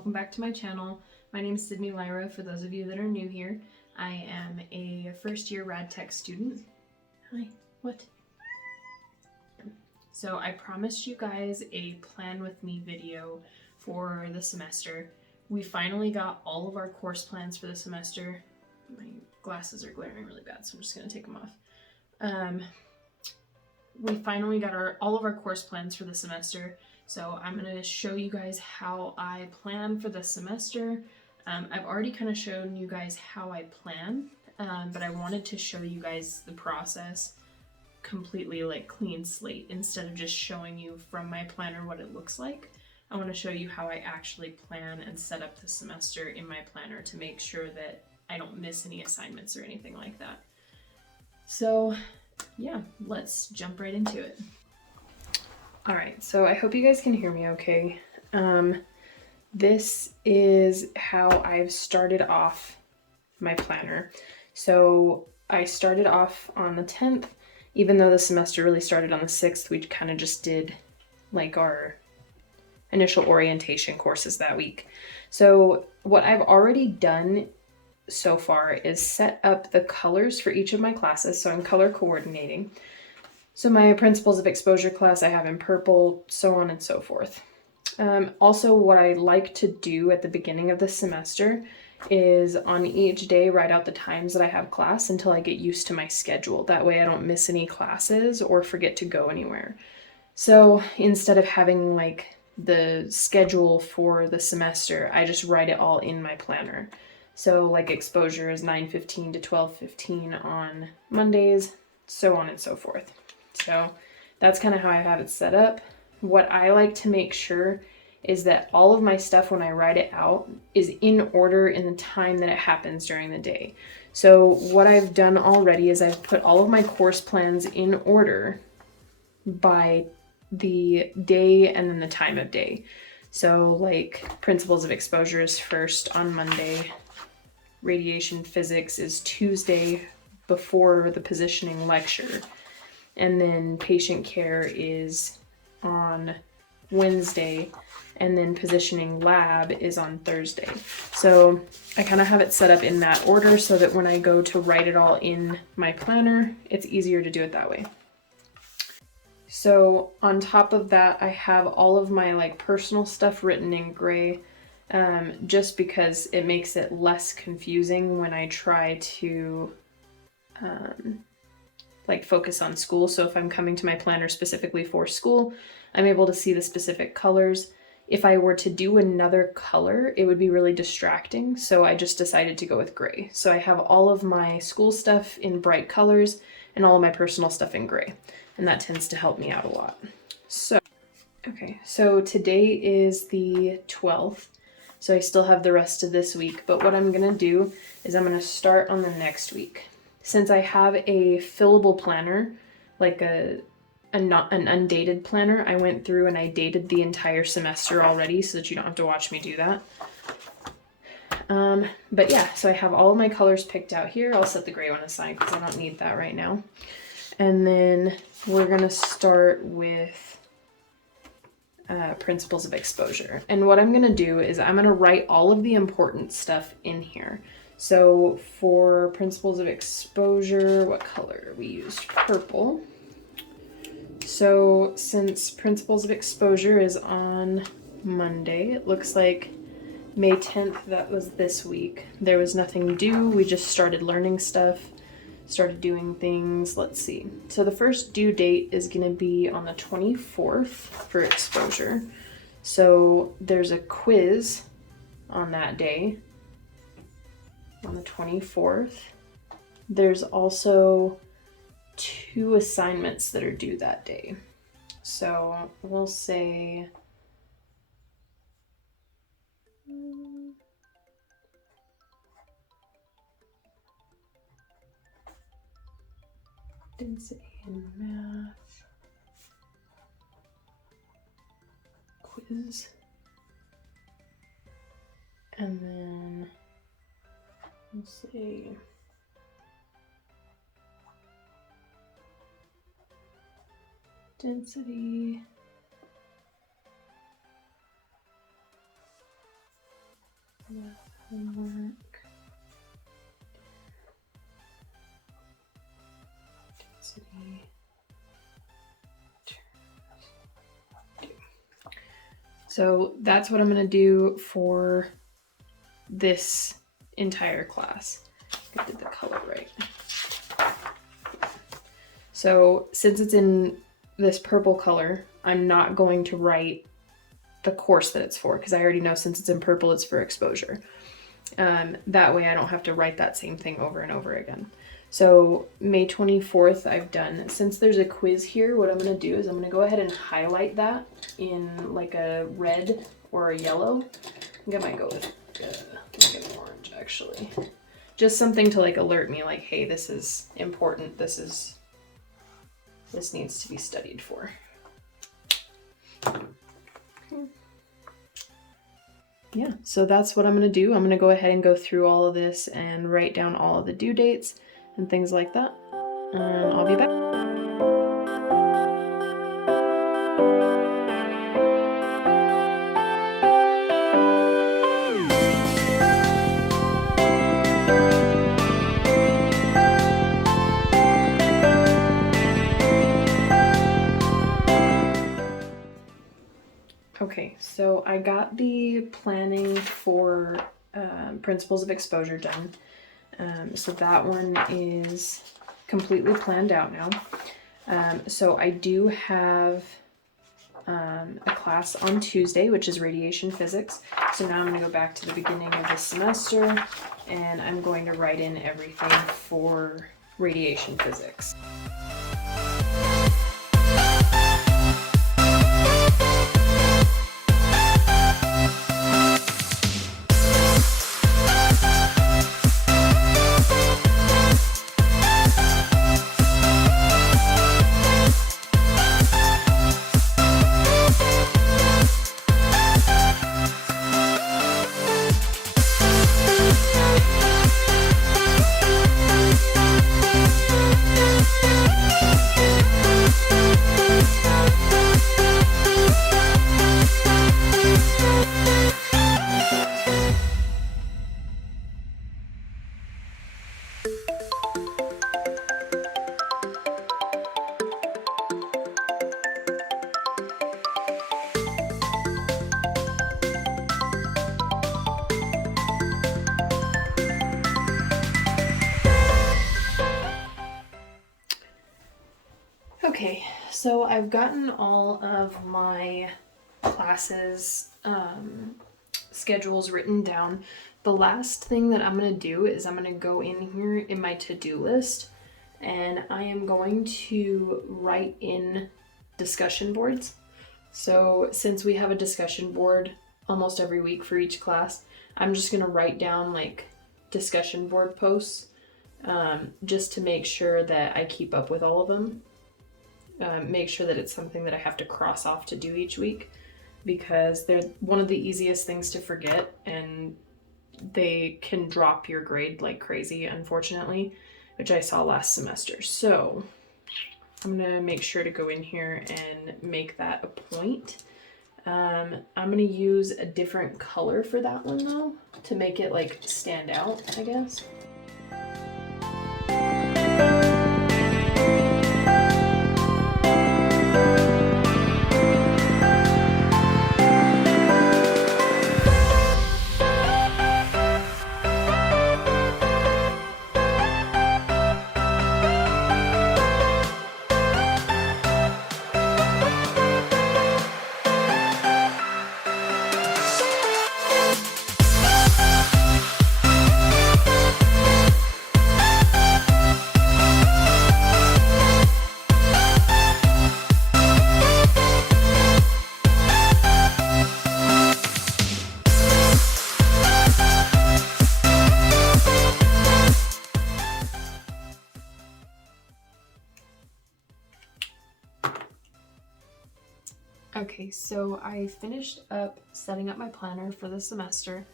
welcome back to my channel. My name is Sydney Lyra, for those of you that are new here. I am a first year Rad Tech student. Hi, what? So I promised you guys a plan with me video for the semester. We finally got all of our course plans for the semester. My glasses are glaring really bad, so I'm just gonna take them off. We finally got all of our course plans for the semester. So I'm going to show you guys how I plan for the semester. I've already kind of shown you guys how I plan, but I wanted to show you guys the process completely like clean slate instead of just showing you from my planner what it looks like. I want to show you how I actually plan and set up the semester in my planner to make sure that I don't miss any assignments or anything like that. So yeah, let's jump right into it. All right, so I hope you guys can hear me okay. This is how I've started off my planner. So I started off on the 10th, even though the semester really started on the 6th, we kind of just did like our initial orientation courses that week. So what I've already done so far is set up the colors for each of my classes. So I'm color coordinating. So my Principles of Exposure class I have in purple, so on and so forth. Also, what I like to do at the beginning of the semester is on each day write out the times that I have class until I get used to my schedule. That way I don't miss any classes or forget to go anywhere. So instead of having like the schedule for the semester, I just write it all in my planner. So like exposure is 9:15 to 12:15 on Mondays, so on and so forth. So that's kind of how I have it set up. What I like to make sure is that all of my stuff when I write it out is in order in the time that it happens during the day. So what I've done already is I've put all of my course plans in order by the day and then the time of day. So like Principles of Exposure is first on Monday. Radiation Physics is Tuesday before the positioning lecture. And then Patient Care is on Wednesday, and then Positioning Lab is on Thursday. So I kind of have it set up in that order so that when I go to write it all in my planner, it's easier to do it that way. So on top of that, I have all of my like personal stuff written in gray, just because it makes it less confusing when I try to like focus on school. So if I'm coming to my planner specifically for school, I'm able to see the specific colors. If I were to do another color, it would be really distracting. So I just decided to go with gray. So I have all of my school stuff in bright colors and all of my personal stuff in gray. And that tends to help me out a lot. So today is the 12th. So I still have the rest of this week. But what I'm gonna do is I'm gonna start on the next week. Since I have a fillable planner, like an undated planner, I went through and I dated the entire semester already so that you don't have to watch me do that. But yeah, so I have all of my colors picked out here. I'll set the gray one aside because I don't need that right now. And then we're gonna start with Principles of Exposure. And what I'm gonna do is I'm gonna write all of the important stuff in here. So for Principles of Exposure, what color? We used purple. So since Principles of Exposure is on Monday, it looks like May 10th, that was this week. There was nothing due, we just started learning stuff, started doing things. Let's see. So the first due date is gonna be on the 24th for exposure. So there's a quiz on that day. On the 24th. There's also 2 assignments that are due that day. So we'll say density and math, quiz, and then we'll say density homework. Density. So that's what I'm going to do for this entire class. I did the color right. So since it's in this purple color, I'm not going to write the course that it's for, because I already know since it's in purple, it's for exposure. That way I don't have to write that same thing over and over again. So May 24th I've done. Since there's a quiz here, what I'm going to do is I'm going to go ahead and highlight that in like a red or a yellow. I think I might go with like an orange actually. Just something to like alert me like, hey, this is important. This needs to be studied for. Yeah, so that's what I'm going to do. I'm going to go ahead and go through all of this and write down all of the due dates and things like that. And I'll be back. Okay, so I got the planning for Principles of Exposure done. So that one is completely planned out now. So I do have a class on Tuesday, which is radiation physics. So now I'm going to go back to the beginning of the semester and I'm going to write in everything for radiation physics. Okay, so I've gotten all of my classes schedules written down. The last thing that I'm going to do is I'm going to go in here in my to-do list and I am going to write in discussion boards. So since we have a discussion board almost every week for each class, I'm just going to write down like discussion board posts just to make sure that I keep up with all of them. Make sure that it's something that I have to cross off to do each week, because they're one of the easiest things to forget and they can drop your grade like crazy, unfortunately, which I saw last semester. So I'm gonna make sure to go in here and make that a point. I'm gonna use a different color for that one though, to make it like stand out, I guess. Okay, so I finished up setting up my planner for the semester.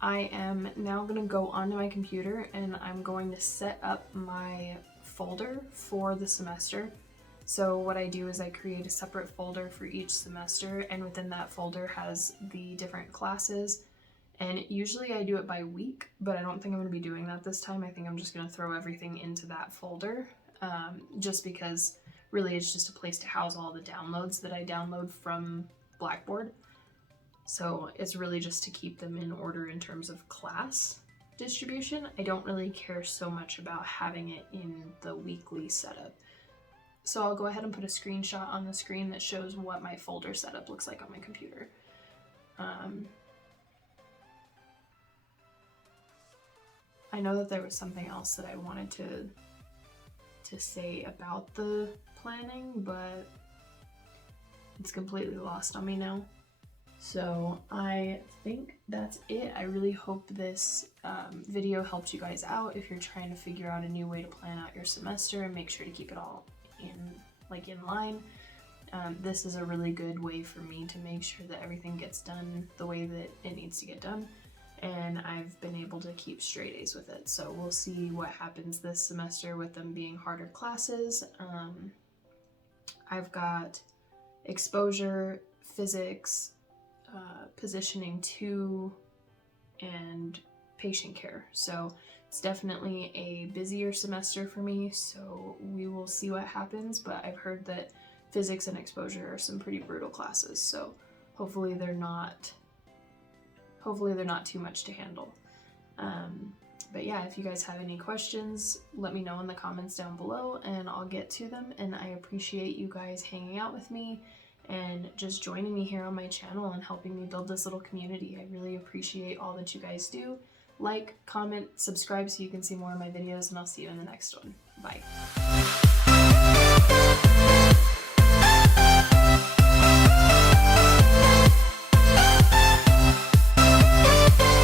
I am now going to go onto my computer and I'm going to set up my folder for the semester. So what I do is I create a separate folder for each semester, and within that folder has the different classes And usually I do it by week, but I don't think I'm going to be doing that this time. I think I'm just going to throw everything into that folder, just because really it's just a place to house all the downloads that I download from Blackboard. So it's really just to keep them in order in terms of class distribution. I don't really care so much about having it in the weekly setup. So I'll go ahead and put a screenshot on the screen that shows what my folder setup looks like on my computer. I know that there was something else that I wanted to say about the planning, but it's completely lost on me now. So I think that's it. I really hope this video helped you guys out if you're trying to figure out a new way to plan out your semester and make sure to keep it all in line. This is a really good way for me to make sure that everything gets done the way that it needs to get done, and I've been able to keep straight A's with it. So we'll see what happens this semester with them being harder classes. I've got exposure, physics, positioning 2, and patient care. So it's definitely a busier semester for me, so we will see what happens, but I've heard that physics and exposure are some pretty brutal classes, so hopefully they're not too much to handle. But yeah, if you guys have any questions, let me know in the comments down below and I'll get to them. And I appreciate you guys hanging out with me and just joining me here on my channel and helping me build this little community. I really appreciate all that you guys do. Like, comment, subscribe so you can see more of my videos, and I'll see you in the next one. Bye.